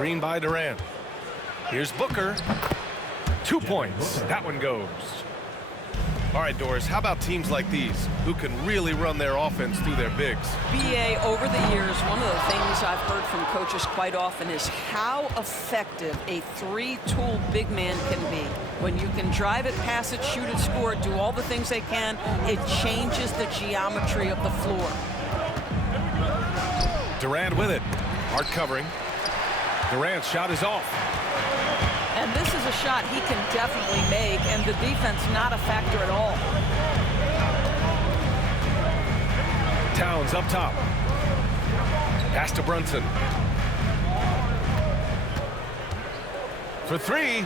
Screen by Durant. Here's Booker. 2 points. That one goes. All right, Doris, how about teams like these who can really run their offense through their bigs? BA, over the years, one of the things I've heard from coaches quite often is how effective a three-tool big man can be. When you can drive it, pass it, shoot it, score it, do all the things they can, it changes the geometry of the floor. Durant with it. Hard covering. Durant's shot is off. And this is a shot he can definitely make, and the defense not a factor at all. Towns up top. Pass to Brunson. For three.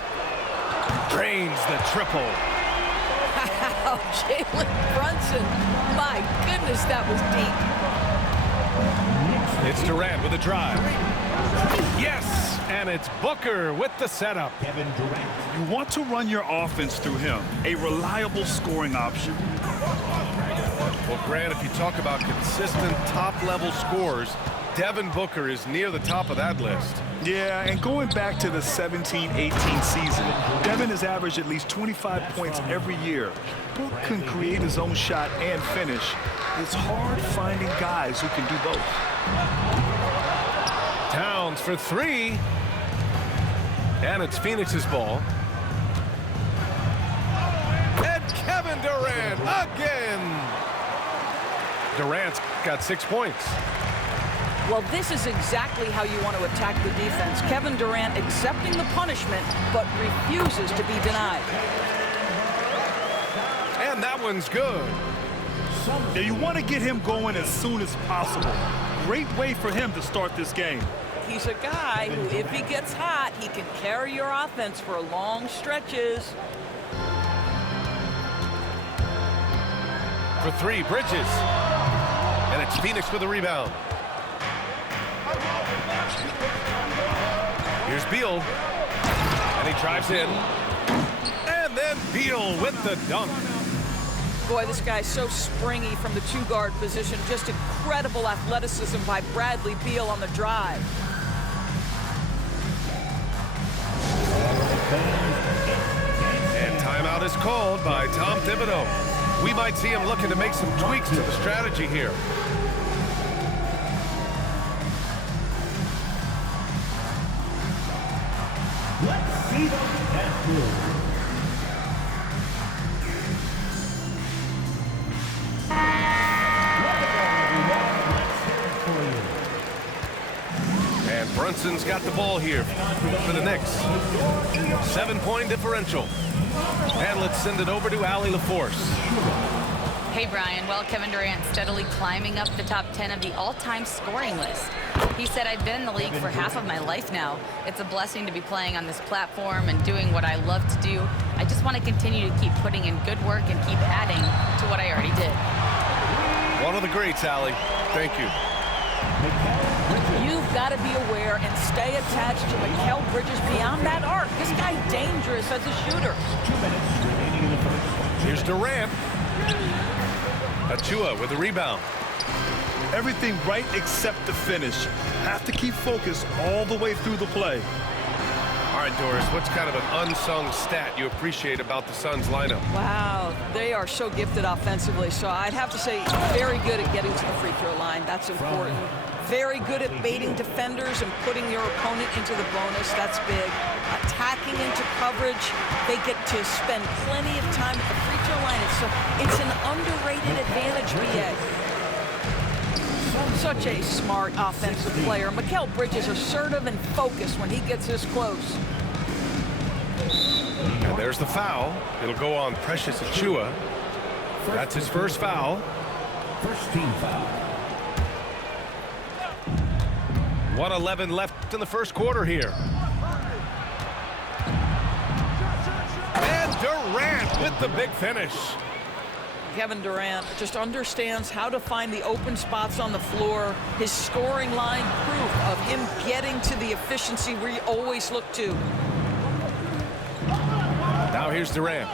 Drains the triple. Wow, Jalen Brunson. My goodness, that was deep. It's Durant with a drive. Yes, and it's Booker with the setup. Kevin Durant. You want to run your offense through him, a reliable scoring option. Well, Grant, if you talk about consistent top-level scores, Devin Booker is near the top of that list. Yeah, and going back to the 17-18 season, Devin has averaged at least 25 points every year. Book can create his own shot and finish. It's hard finding guys who can do both. Towns for three. And it's Phoenix's ball. And Kevin Durant again. Durant's got 6 points. Well, this is exactly how you want to attack the defense. Kevin Durant accepting the punishment, but refuses to be denied. And that one's good. Now you want to get him going as soon as possible. Great way for him to start this game. He's a guy who, if he gets hot, he can carry your offense for long stretches. For three, Bridges. And it's Phoenix with the rebound. Here's Beal. And he drives in. And then Beal with the dunk. Boy, this guy's so springy from the two-guard position. Just incredible athleticism by Bradley Beal on the drive. And timeout is called by Tom Thibodeau. We might see him looking to make some tweaks to the strategy here. Let's see them at blue. And Brunson's got the ball here for the Knicks. 7-point differential. And let's send it over to Allie LaForce. Hey, Brian. Well, Kevin Durant steadily climbing up the top 10 of the all-time scoring list. He said, I've been in the league for half of my life now. It's a blessing to be playing on this platform and doing what I love to do. I just want to continue to keep putting in good work and keep adding to what I already did. One of the greats, Allie. Thank you. You've got to be aware and stay attached to Mikal Bridges beyond that arc. This guy's dangerous as a shooter. 2 minutes remaining in the first. Here's Durant. Achua with the rebound. Everything right except the finish. Have to keep focused all the way through the play. All right, Doris, what's kind of an unsung stat you appreciate about the Suns lineup? Wow, they are so gifted offensively. So I'd have to say very good at getting to the free throw line. That's important. Very good at baiting defenders and putting your opponent into the bonus. That's big. Attacking into coverage. They get to spend plenty of time at the free throw line. It's an underrated advantage, BA. Such a smart offensive player. Mikal Bridges assertive and focused when he gets this close. And there's the foul. It'll go on Precious Achua. That's his first foul. First team foul. 1:11 left in the first quarter here. And Durant with the big finish. Kevin Durant just understands how to find the open spots on the floor. His scoring line proof of him getting to the efficiency we always look to. Now here's Durant.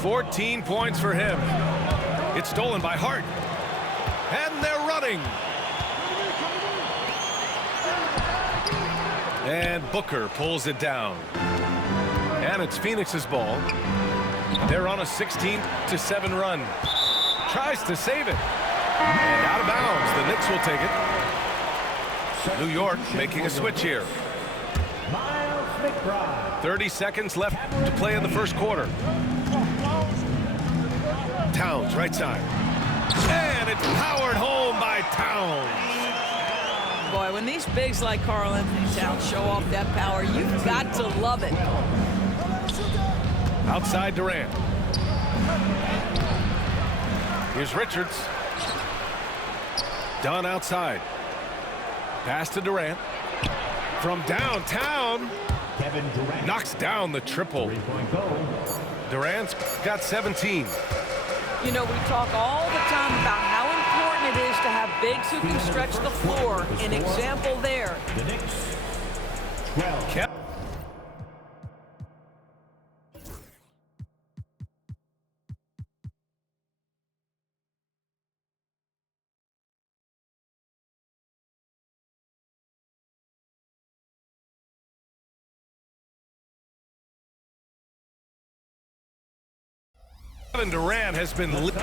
14 points for him. It's stolen by Hart. And they're running. And Booker pulls it down. And it's Phoenix's ball. They're on a 16-7 run. Tries to save it. And out of bounds. The Knicks will take it. New York making a switch here. 30 seconds left to play in the first quarter. Towns, right side. And it's powered home by Towns. Boy, when these bigs like Karl Anthony Towns show off that power, you've got to love it. Outside Durant. Here's Richards. Dunn outside. Pass to Durant. From downtown. Kevin Durant Knocks down the triple. Durant's got 17. You know, we talk all the time about how important it is to have bigs who can stretch the floor. An example there. The Knicks 12. Kevin Durant has been 21.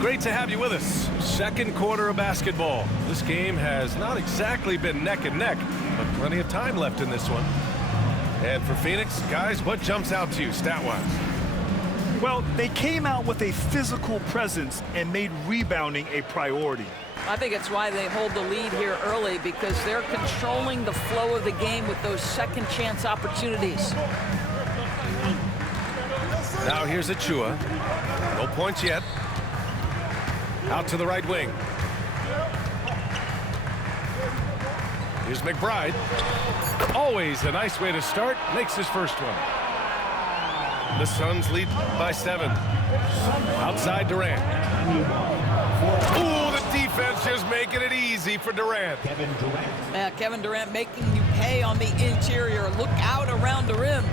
Great to have you with us. Second quarter of basketball. This game has not exactly been neck and neck, but plenty of time left in this one. And for Phoenix, guys, what jumps out to you stat-wise? Well, they came out with a physical presence and made rebounding a priority. I think it's why they hold the lead here early, because they're controlling the flow of the game with those second chance opportunities. Now here's Achua. No points yet. Out to the right wing. Here's McBride. Always a nice way to start. Makes his first one. The Suns lead by 7. Outside Durant. Ooh, the defense just making it easy for Durant. Kevin Durant. Yeah, Kevin Durant making you pay on the interior. Look out around the rim.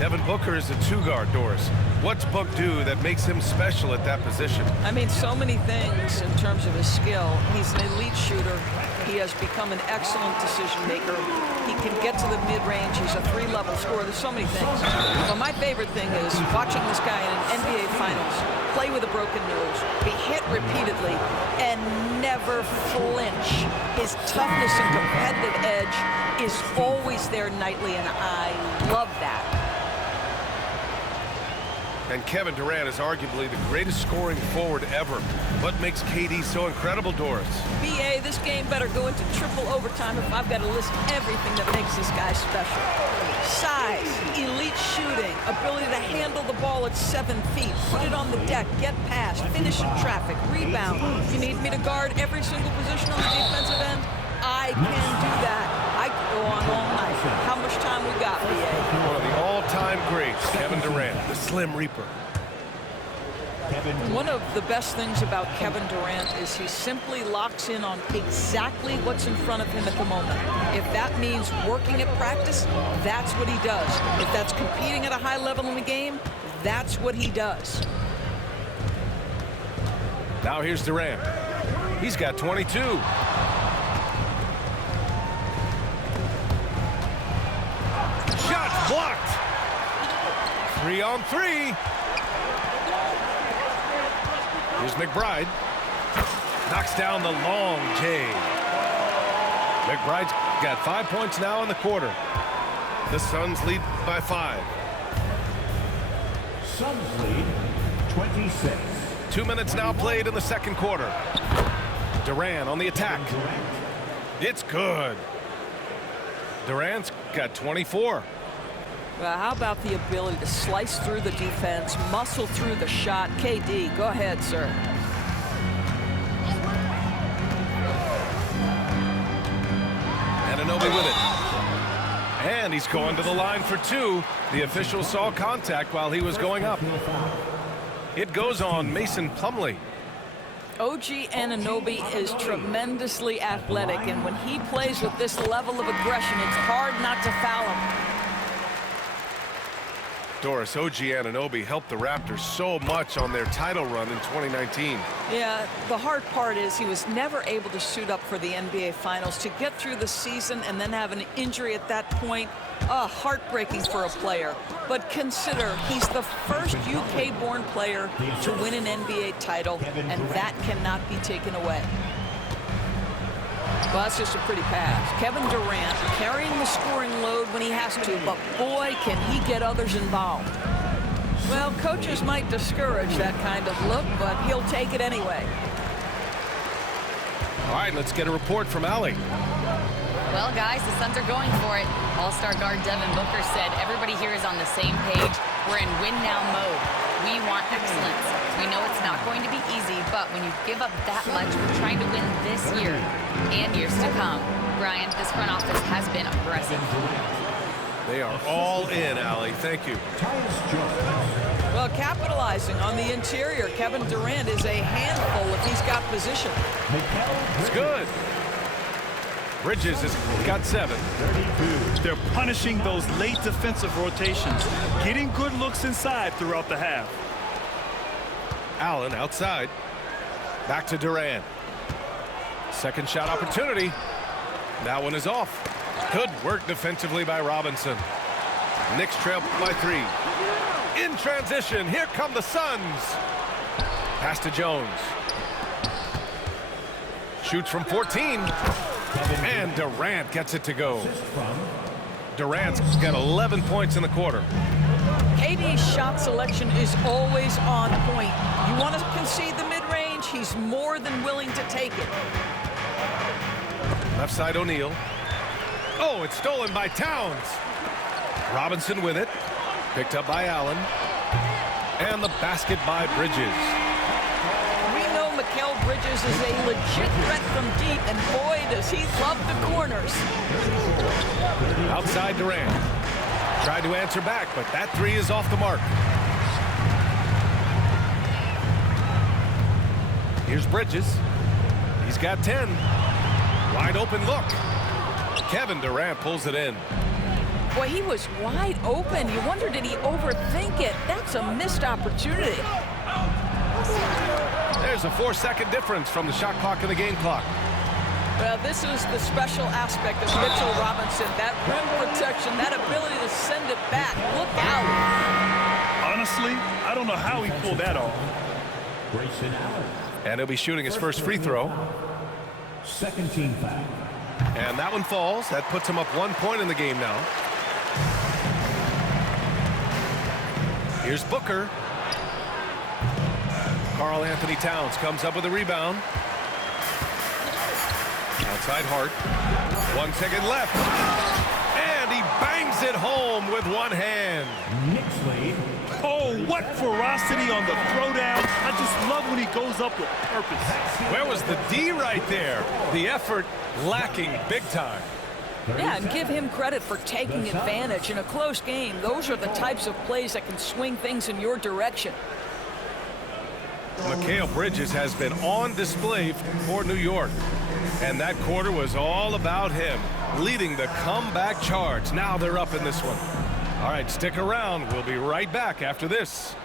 Devin Booker is a two-guard, Doris. What's Book do that makes him special at that position? I mean, so many things in terms of his skill. He's an elite shooter. He has become an excellent decision maker. He can get to the mid-range. He's a 3-level scorer. There's so many things. But my favorite thing is watching this guy in an NBA Finals play with a broken nose, be hit repeatedly, and never flinch. His toughness and competitive edge is always there nightly, and I love that. And Kevin Durant is arguably the greatest scoring forward ever. What makes KD so incredible, Doris? BA, this game better go into triple overtime if I've got to list everything that makes this guy special. Size, elite shooting, ability to handle the ball at 7 feet, put it on the deck, get past, finish in traffic, rebound. You need me to guard every single position on the defensive end? I can do that. I can go on all night. How much time we got, BA? One of the all-time greats, Kevin Durant, the Slim Reaper. One of the best things about Kevin Durant is he simply locks in on exactly what's in front of him at the moment. If that means working at practice, that's what he does. If that's competing at a high level in the game, that's what he does. Now here's Durant. He's got 22. Shot blocked. 3-on-3. Here's McBride. Knocks down the long J. McBride's got 5 points now in the quarter. The Suns lead by 5. Suns lead 26. 2 minutes now played in the second quarter. Durant on the attack. It's good. Durant's got 24. Well, how about the ability to slice through the defense, muscle through the shot? KD, go ahead, sir. Anunoby with it. And he's going to the line for 2. The official saw contact while he was going up. It goes on Mason Plumlee. OG Anunoby is tremendously athletic, and when he plays with this level of aggression, it's hard not to foul him. Doris, OG Anunoby helped the Raptors so much on their title run in 2019. Yeah, the hard part is he was never able to suit up for the NBA Finals. To get through the season and then have an injury at that point, heartbreaking for a player. But consider, he's the first UK-born player to win an NBA title, and that cannot be taken away. Well, that's just a pretty pass. Kevin Durant carrying the scoring load when he has to, but boy, can he get others involved. Well, coaches might discourage that kind of look, but he'll take it anyway. All right, let's get a report from Allie. Well, guys, the Suns are going for it. All-star guard Devin Booker said everybody here is on the same page. We're in win-now mode. We want excellence. We know it's not going to be easy, but when you give up that much, we're trying to win this year and years to come. Brian, this front office has been aggressive. They are all in, Allie. Thank you. Well, capitalizing on the interior, Kevin Durant is a handful if he's got position. It's good. Bridges has got 7. They're punishing those late defensive rotations, getting good looks inside throughout the half. Allen outside. Back to Durant. Second shot opportunity. That one is off. Good work defensively by Robinson. Knicks trail by 3. In transition, here come the Suns. Pass to Jones. Shoots from 14. And Durant gets it to go. Durant's got 11 points in the quarter. KD's shot selection is always on point. You want to concede the mid-range, he's more than willing to take it. Left side O'Neal. Oh, it's stolen by Towns. Robinson with it. Picked up by Allen. And the basket by Bridges. We know Mikal Bridges is a legit threat from deep, and boy, does he love the corners. Outside Durant. Tried to answer back, but that 3 is off the mark. Here's Bridges. He's got 10. Wide open look. Kevin Durant pulls it in. Boy, he was wide open. You wonder, did he overthink it? That's a missed opportunity. There's a 4-second difference from the shot clock and the game clock. Well, this is the special aspect of Mitchell Robinson. That rim protection, that ability to send it back. Look out. Honestly, I don't know how he pulled that off. And he'll be shooting his first free throw. Second team foul. And that one falls. That puts him up 1 point in the game now. Here's Booker. Karl Anthony Towns comes up with a rebound. Outside Hart. 1 second left. And he bangs it home with one hand. Knicks lead. Oh, what ferocity on the throwdown. I just love when he goes up with purpose. Where was the D right there? The effort lacking big time. Yeah, and give him credit for taking advantage in a close game. Those are the types of plays that can swing things in your direction. Mikal Bridges has been on display for New York. And that quarter was all about him, leading the comeback charge. Now they're up in this one. All right, stick around. We'll be right back after this.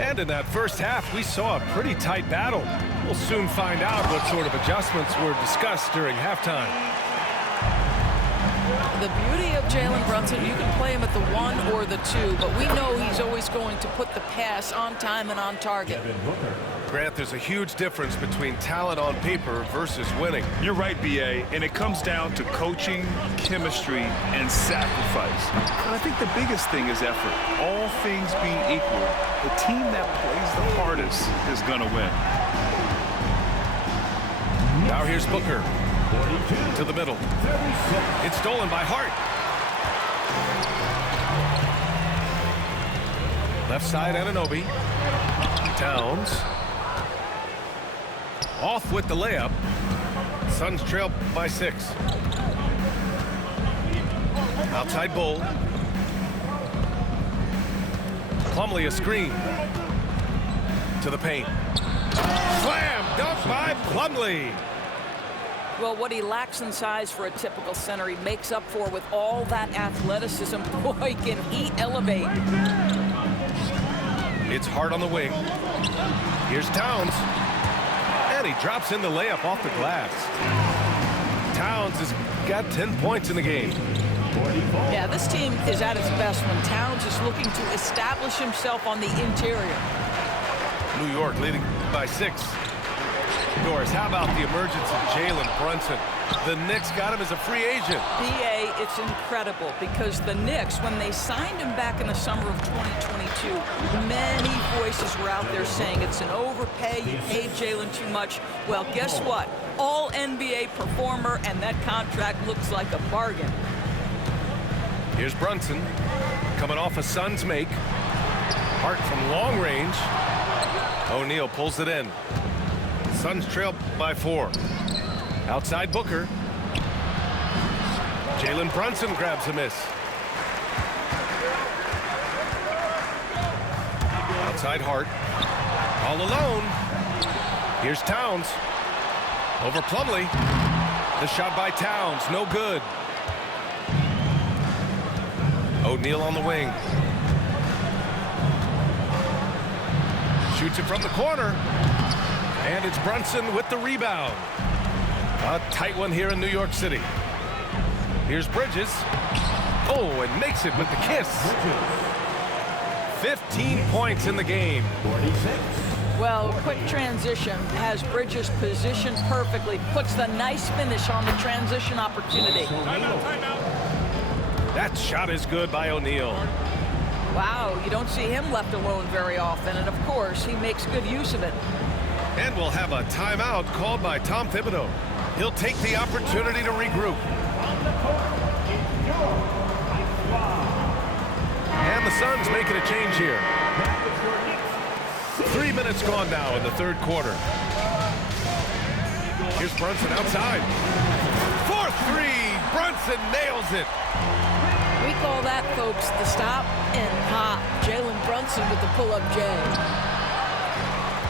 And in that first half, we saw a pretty tight battle. We'll soon find out what sort of adjustments were discussed during halftime. The beauty of Jalen Brunson, you can play him at the 1 or the 2, but we know he's always going to put the pass on time and on target. Grant, there's a huge difference between talent on paper versus winning. You're right, B.A., and it comes down to coaching, chemistry, and sacrifice. But I think the biggest thing is effort. All things being equal, the team that plays the hardest is going to win. Now here's Booker. To the middle. It's stolen by Hart. Left side Anunoby. Towns. Off with the layup. Suns trail by 6. Outside Bull. Plumlee a screen. To the paint. Slam dunk by Plumlee. Well, what he lacks in size for a typical center, he makes up for with all that athleticism. Boy, can he elevate. It's hard on the wing. Here's Towns. And he drops in the layup off the glass. Towns has got 10 points in the game. Yeah, this team is at its best when Towns is looking to establish himself on the interior. New York leading by 6. Doris, how about the emergence of Jalen Brunson? The Knicks got him as a free agent. BA, it's incredible because the Knicks, when they signed him back in the summer of 2022, many voices were out there saying it's an overpay, you paid Jalen too much. Well, guess what? All NBA performer, and that contract looks like a bargain. Here's Brunson coming off a Suns make. Hart from long range. O'Neal pulls it in. Suns trail by 4. Outside Booker. Jalen Brunson grabs a miss. Outside Hart. All alone. Here's Towns. Over Plumlee. The shot by Towns. No good. O'Neal on the wing. Shoots it from the corner. And it's Brunson with the rebound. A tight one here in New York City. Here's Bridges. Oh, and makes it with the kiss. 15 points in the game. Well, quick transition has Bridges positioned perfectly. Puts the nice finish on the transition opportunity. That shot is good by O'Neal. Wow, you don't see him left alone very often. And, of course, he makes good use of it. And we'll have a timeout called by Tom Thibodeau. He'll take the opportunity to regroup. And the Suns making a change here. 3 minutes gone now in the third quarter. Here's Brunson outside. 4-3. Brunson nails it. We call that, folks, the stop and pop. Jalen Brunson with the pull-up J.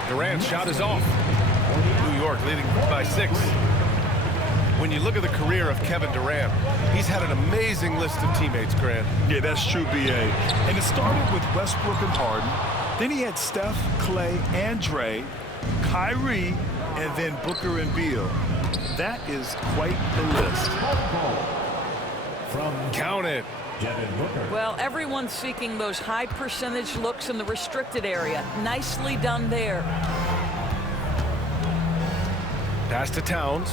Durant's shot is off. New York leading by 6. When you look at the career of Kevin Durant, he's had an amazing list of teammates, Grant. Yeah, that's true, BA. And it started with Westbrook and Harden. Then he had Steph, Clay, and Dre, Kyrie, and then Booker and Beal. That is quite the list. Count it. Well, everyone's seeking those high percentage looks in the restricted area. Nicely done there. Pass to Towns.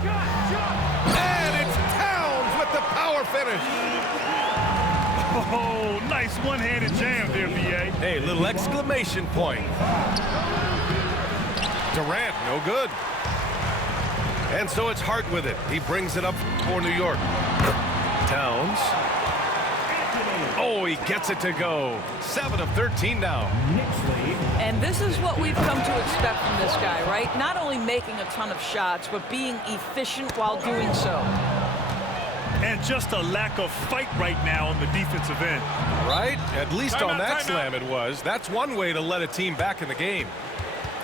And it's Towns with the power finish. Oh, nice one-handed jam there, BA. Hey, little exclamation point. Durant, no good. And so it's Hart with it. He brings it up for New York. Towns. Oh, he gets it to go. 7 of 13 now. And this is what we've come to expect from this guy, right? Not only making a ton of shots, but being efficient while doing so. And just a lack of fight right now on the defensive end. Right? At least on that slam it was. That's one way to let a team back in the game.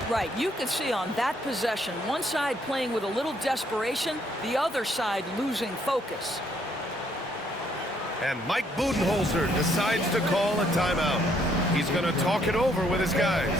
Right, you could see on that possession, one side playing with a little desperation, the other side losing focus. And Mike Budenholzer decides to call a timeout. He's going to talk it over with his guys.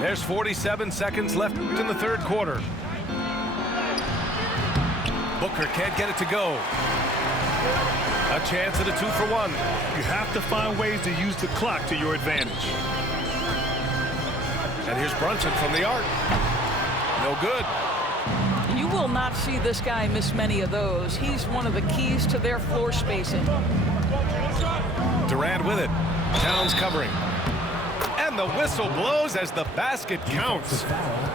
There's 47 seconds left in the third quarter. Booker can't get it to go. A chance at a 2-for-1. You have to find ways to use the clock to your advantage. And here's Brunson from the arc. No good. You will not see this guy miss many of those. He's one of the keys to their floor spacing. Durant with it. Towns covering. And the whistle blows as the basket counts.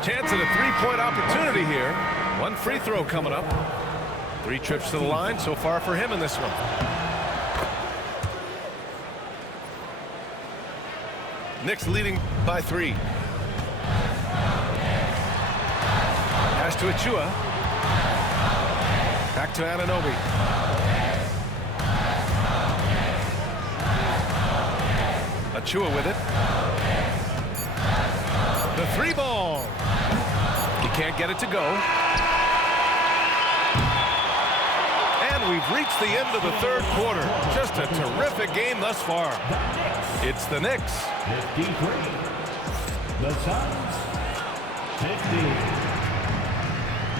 Chance at a three-point opportunity here. One free throw coming up. 3 trips to the line so far for him in this one. Knicks leading by 3. Pass to Achua. Back to Anunoby. Achua with it. The 3 ball. He can't get it to go. And we've reached the end of the 3rd quarter. Just a terrific game thus far. It's the Knicks. 53. The Suns, 50.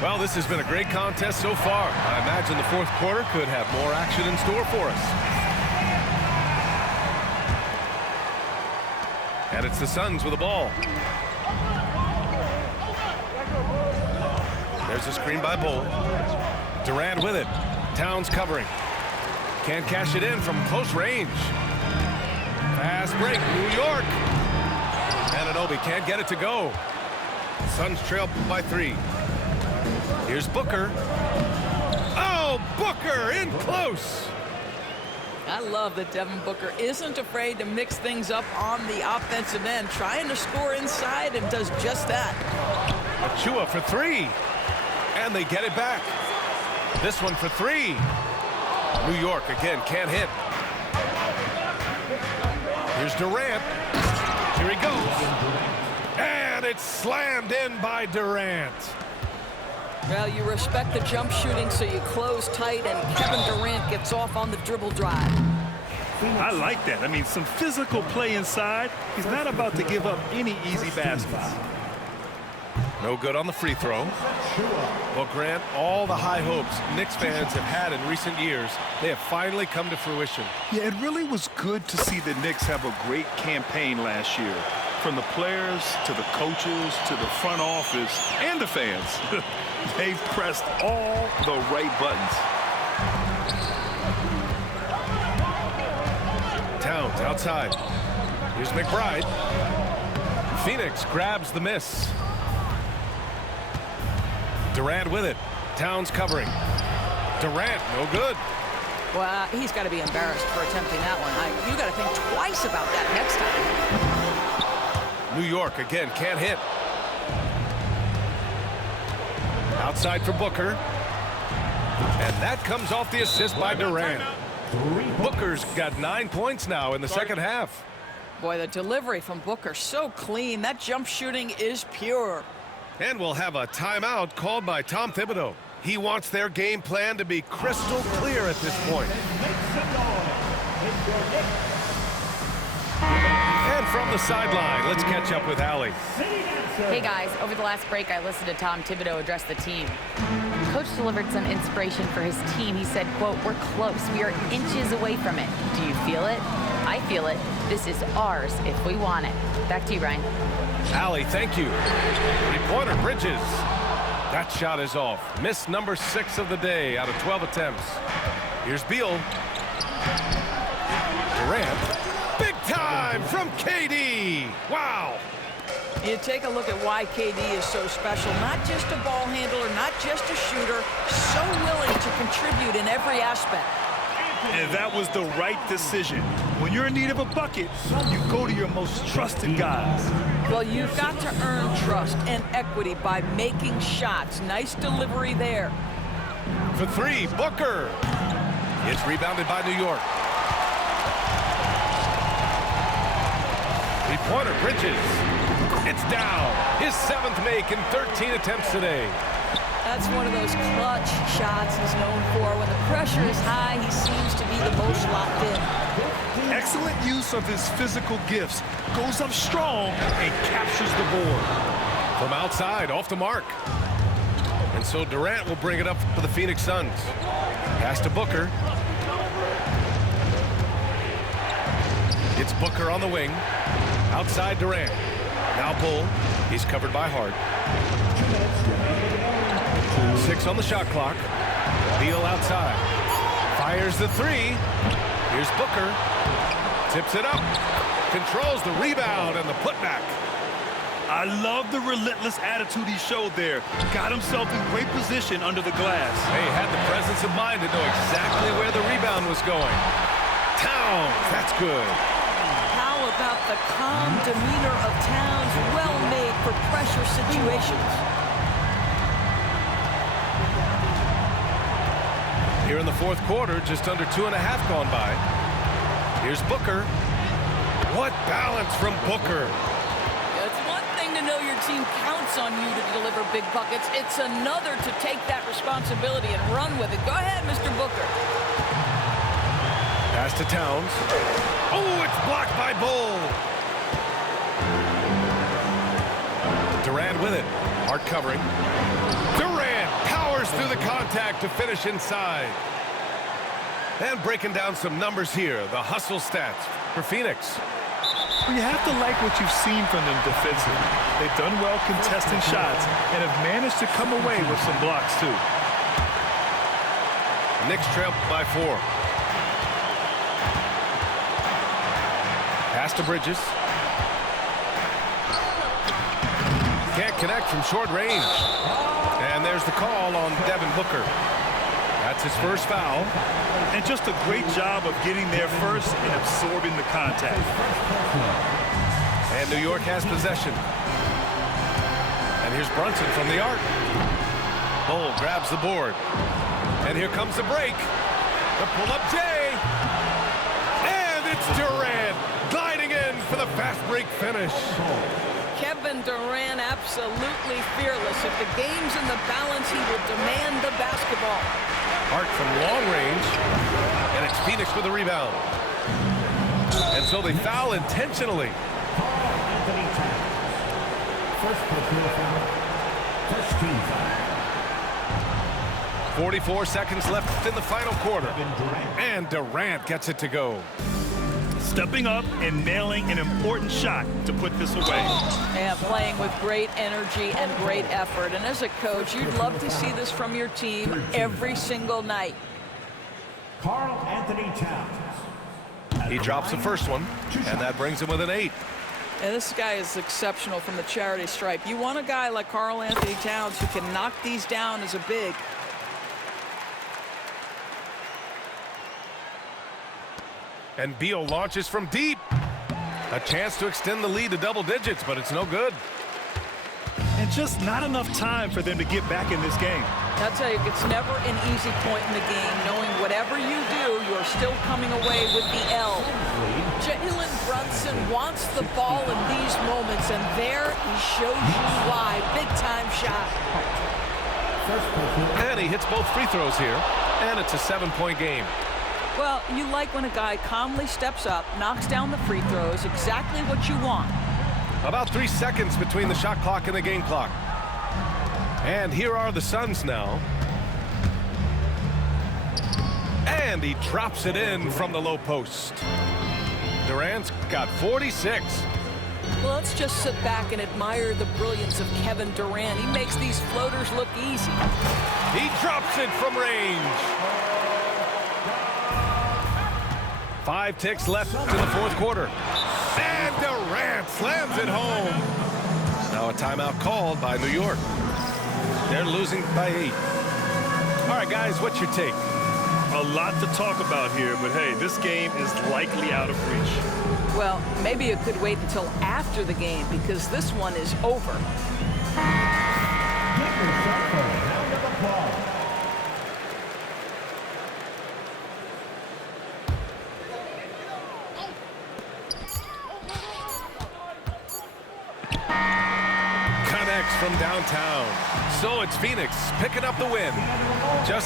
Well, this has been a great contest so far. I imagine the 4th quarter could have more action in store for us. And it's the Suns with the ball. There's a screen by Bull. Durant with it. Towns covering. Can't cash it in from close range. Fast break, New York. Anunoby can't get it to go. Suns trail by 3. Here's Booker. Oh, Booker in close. I love that Devin Booker isn't afraid to mix things up on the offensive end, trying to score inside, and does just that. Achua for 3. And they get it back. This one for 3. New York again can't hit. Here's Durant. Here he goes. And it's slammed in by Durant. Well, you respect the jump shooting, so you close tight, and Kevin Durant gets off on the dribble drive. I like that. I mean, some physical play inside. He's not about to give up any easy baskets. No good on the free throw. Well, Grant, all the high hopes Knicks fans have had in recent years, they have finally come to fruition. Yeah, it really was good to see the Knicks have a great campaign last year. From the players to the coaches to the front office and the fans. They've pressed all the right buttons. Towns outside. Here's McBride. Phoenix grabs the miss. Durant with it. Towns covering. Durant, no good. Well, he's got to be embarrassed for attempting that one. You got to think twice about that next time. New York again can't hit. Outside for Booker. And that comes off the assist by Durant. Booker's got 9 points now in the second half. Boy, the delivery from Booker so clean. That jump shooting is pure. And we'll have a timeout called by Tom Thibodeau. He wants their game plan to be crystal clear at this point. And from the sideline, let's catch up with Allie. Hey guys, over the last break I listened to Tom Thibodeau address the team. Coach delivered some inspiration for his team. He said, quote, "We're close. We are inches away from it. Do you feel it? I feel it. This is ours if we want it." Back to you, Ryan. Allie, thank you. 3-pointer, Bridges. That shot is off. Miss number 6 of the day out of 12 attempts. Here's Beal. Durant. Big time from KD. Wow. You take a look at why KD is so special. Not just a ball handler, not just a shooter, so willing to contribute in every aspect. And that was the right decision. When you're in need of a bucket, you go to your most trusted guys. Well, you've got to earn trust and equity by making shots. Nice delivery there. For 3, Booker. It's rebounded by New York. 3-pointer, Bridges. It's down. His 7th make in 13 attempts today. That's one of those clutch shots he's known for. When the pressure is high, he seems to be the most locked in. Excellent use of his physical gifts. Goes up strong and captures the board. From outside, off the mark. And so Durant will bring it up for the Phoenix Suns. Pass to Booker. It's Booker on the wing. Outside Durant. Now Bull. He's covered by Hart. 6 on the shot clock. Beal outside. Fires the three. Here's Booker. Tips it up. Controls the rebound and the putback. I love the relentless attitude he showed there. Got himself in great position under the glass. He had the presence of mind to know exactly where the rebound was going. Towns, that's good. How about the calm demeanor of Towns? Well made for pressure situations. Here in the fourth quarter, just under 2.5 gone by. Here's Booker. What balance from Booker. It's one thing to know your team counts on you to deliver big buckets. It's another to take that responsibility and run with it. Go ahead, Mr. Booker. Pass to Towns. Oh, it's blocked by Bull. Durant with it. Hard covering. Durant powers through the contact to finish inside. And breaking down some numbers here. The hustle stats for Phoenix. You have to like what you've seen from them defensively. They've done well contesting shots and have managed to come away with some blocks, too. Knicks trail by 4. Pass to Bridges. Can't connect from short range. And there's the call on Devin Booker. That's his first foul. And just a great job of getting there first and absorbing the contact. And New York has possession. And here's Brunson from the arc. Bull grabs the board. And here comes the break. The pull-up J. And it's Durant gliding in for the fast break finish. Kevin Durant absolutely fearless. If the game's in the balance, he will demand the basketball. Hart from long range, and it's Phoenix with the rebound. And so they foul intentionally. First personal foul. First team foul. 44 seconds left in the final quarter. And Durant gets it to go. Stepping up and nailing an important shot to put this away. And playing with great energy and great effort. And as a coach, you'd love to see this from your team every single night. Karl Anthony Towns. He drops the first one, and that brings him with an 8. And this guy is exceptional from the charity stripe. You want a guy like Karl Anthony Towns who can knock these down as a big. And Beal launches from deep. A chance to extend the lead to double digits, but it's no good. And just not enough time for them to get back in this game. I'll tell you, it's never an easy point in the game, knowing whatever you do, you're still coming away with the L. Jalen Brunson wants the ball in these moments, and there he shows you why. Big-time shot. And he hits both free throws here, and it's a 7-point game. Well, you like when a guy calmly steps up, knocks down the free throws, exactly what you want. About 3 seconds between the shot clock and the game clock. And here are the Suns now. And he drops it in from the low post. Durant's got 46. Well, let's just sit back and admire the brilliance of Kevin Durant. He makes these floaters look easy. He drops it from range. 5 ticks left in the fourth quarter. And Durant slams it home. Now a timeout called by New York. They're losing by 8. All right, guys, what's your take? A lot to talk about here, but hey, this game is likely out of reach. Well, maybe it could wait until after the game because this one is over. Get yourself a round of applause. Connects from downtown. So it's Phoenix picking up the win. Just